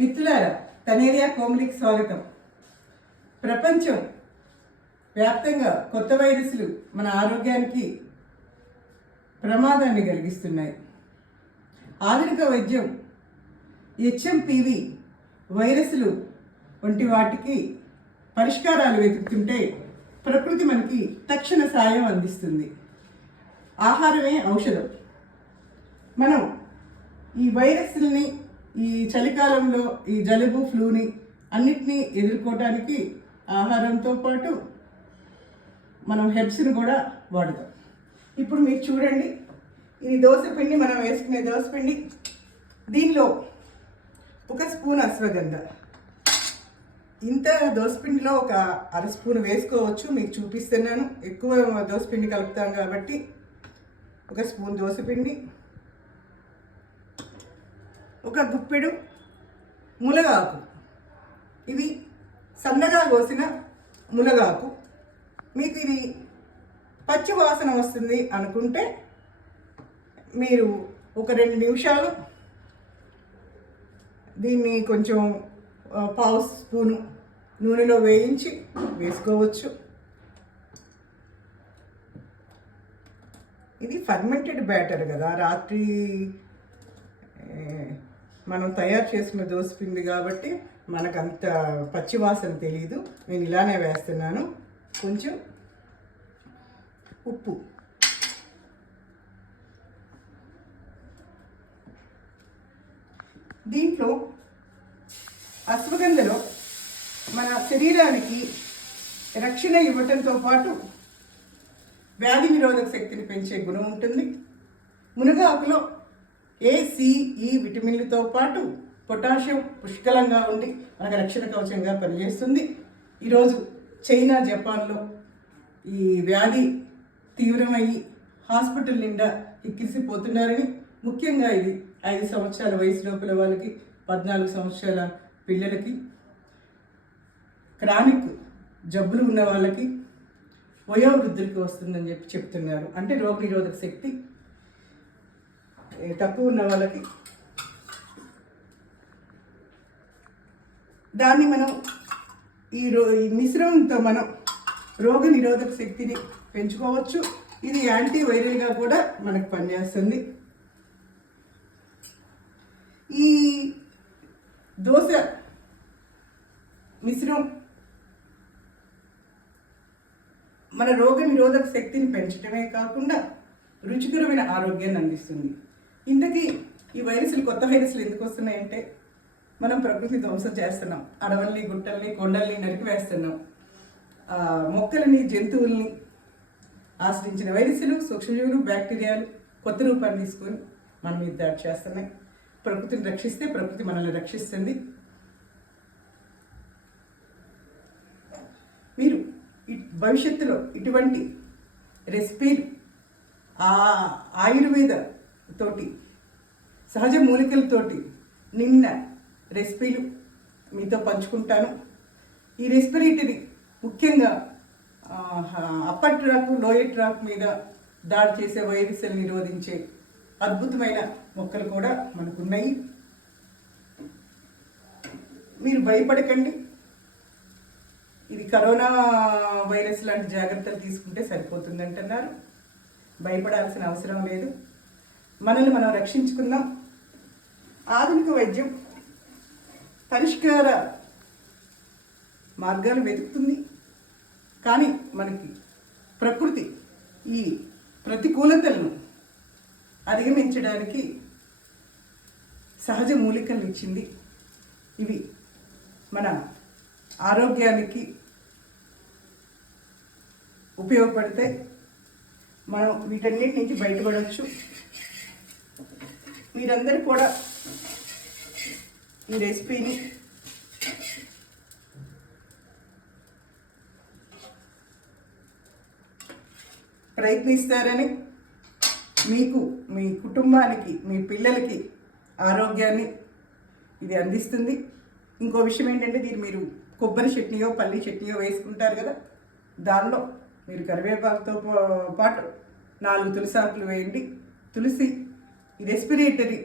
మిత్రులారా, తనేరియా కోమ్లికి స్వాగతం. ప్రపంచం వ్యాప్తంగా కొత్త వైరస్లు మన ఆరోగ్యానికి ప్రమాదాన్ని కలిగిస్తున్నాయి. ఆధునిక వైద్యం హెచ్ఎంపివి వైరస్లు వంటి వాటికి పరిష్కారాలు వెతుకుతుంటే ప్రకృతి మనకి తక్షణ సాయం అందిస్తుంది. ఆహారమే ఔషధం. మనం ఈ వైరస్ని ఈ చలికాలంలో ఈ జలుబు ఫ్లూని అన్నిటినీ ఎదుర్కోవడానికి ఆహారంతో పాటు మనం హెర్బ్స్ని కూడా వాడతాం. ఇప్పుడు మీరు చూడండి, ఇది దోసపిండి, మనం వేసుకునే దోసపిండి. దీనిలో ఒక స్పూన్ అశ్వగంధ. ఇంత దోసపిండిలో ఒక అర స్పూన్ వేసుకోవచ్చు, మీకు చూపిస్తున్నాను. ఎక్కువ దోసపిండి కలుపుతాం కాబట్టి ఒక స్పూన్ దోసపిండి, ఒక గుప్పెడు మునగాకు. ఇవి సన్నగా కోసిన మునగాకు. మీకు ఇది పచ్చి వాసన వస్తుంది అనుకుంటే మీరు ఒక 2 నిమిషాలు దీన్ని కొంచెం పావు స్పూను నూనెలో వేయించి వేసుకోవచ్చు. ఇది ఫర్మెంటెడ్ బ్యాటర్ కదా, రాత్రి మనం తయారు చేసుకున్న దోసపిండి కాబట్టి మనకు అంత పచ్చివాసన తెలియదు. నేను ఇలానే వేస్తున్నాను. కొంచెం ఉప్పు, దీంట్లో అశ్వగంధలో మన శరీరానికి రక్షణ ఇవ్వటంతో పాటు వ్యాధి నిరోధక శక్తిని పెంచే గుణం ఉంటుంది. మునగాకులో A, C, E విటమిన్లతో పాటు పొటాషియం పుష్కలంగా ఉండి మనకు రక్షణ కవచంగా పనిచేస్తుంది. ఈరోజు చైనా, జపాన్లో ఈ వ్యాధి తీవ్రమయ్యి హాస్పిటల్ నిండా ఎక్కిసిపోతున్నారని, ముఖ్యంగా ఇది 5 సంవత్సరాల వయసు లోపల వాళ్ళకి, 14 సంవత్సరాల పిల్లలకి, క్రానిక్ జబ్బులు ఉన్న వాళ్ళకి, వయోవృద్ధులకి వస్తుందని చెప్తున్నారు. అంటే రోగనిరోధక శక్తి తక్కువ ఉన్న వాళ్ళకి. దాన్ని మనం ఈ మిశ్రమంతో మనం రోగ నిరోధక శక్తిని పెంచుకోవచ్చు. ఇది యాంటీ వైరల్గా కూడా మనకు పనిచేస్తుంది. ఈ దోశ మిశ్రమం మన రోగ నిరోధక శక్తిని పెంచడమే కాకుండా రుచికరమైన ఆరోగ్యాన్ని అందిస్తుంది. ఇంతకీ ఈ వైరస్లు, కొత్త వైరస్లు ఎందుకు వస్తున్నాయంటే మనం ప్రకృతి ధ్వంసం చేస్తున్నాం. అడవుల్ని, గుట్టల్ని, కొండల్ని నరికివేస్తున్నాం. మొక్కలని, జంతువుల్ని ఆశ్రయించిన వైరస్లు, సూక్ష్మజీవులు, బ్యాక్టీరియాలు కొత్త రూపాన్ని తీసుకొని మన మీద దాడి చేస్తున్నాయి. ప్రకృతిని రక్షిస్తే ప్రకృతి మనల్ని రక్షిస్తుంది. మీరు భవిష్యత్తులో ఇటువంటి రెసిపీలు ఆయుర్వేద తోటి, సహజ మూలికలతోటి నిన్న రెసిపీలు మీతో పంచుకుంటాను. ఈ రెస్పిరేటరీ, ముఖ్యంగా అప్పర్ ట్రాక్, లోయర్ ట్రాక్ మీద దాడి చేసే వైరస్లు నిరోధించే అద్భుతమైన మొక్కలు కూడా మనకున్నాయి. మీరు భయపడకండి. ఇది కరోనా వైరస్ లాంటి జాగ్రత్తలు తీసుకుంటే సరిపోతుంది అంటున్నారు. భయపడాల్సిన అవసరం లేదు. మనల్ని మనం రక్షించుకుందాం. ఆధునిక వైద్యం పరిష్కార మార్గాలు వెతుకుతుంది. కానీ మనకి ప్రకృతి ఈ ప్రతికూలతలను అధిగమించడానికి సహజ మూలికలు ఇచ్చింది. ఇవి మన ఆరోగ్యానికి ఉపయోగపడితే మనం వీటన్నిటి నుంచి బయటపడవచ్చు. మీరందరూ కూడా ఈ రెసిపీని ప్రయత్నిస్తారని, మీకు, మీ కుటుంబానికి, మీ పిల్లలకి ఆరోగ్యాన్ని ఇది అందిస్తుంది. ఇంకో విషయం ఏంటంటే, దీన్ని మీరు కొబ్బరి చట్నీయో, పల్లి చట్నీయో వేసుకుంటారు కదా, దానిలో మీరు కరివేపాకుతో పాటు 4 తులసాకులు వేయండి. తులసి ఈ రెస్పిరేటరీ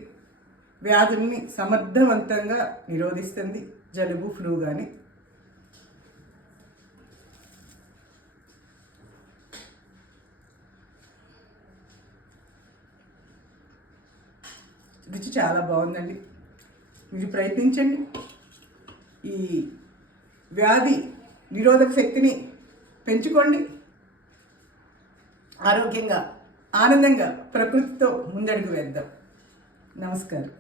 వ్యాధుల్ని సమర్థవంతంగా నిరోధిస్తుంది, జలుబు ఫ్లూ కానీ. రుచి చాలా బాగుందండి, మీరు ప్రయత్నించండి. ఈ వ్యాధి నిరోధక శక్తిని పెంచుకోండి. ఆరోగ్యంగా ఆనందంగా ప్రకృతితో ముందడుగు వేద్దాం. నమస్కారం.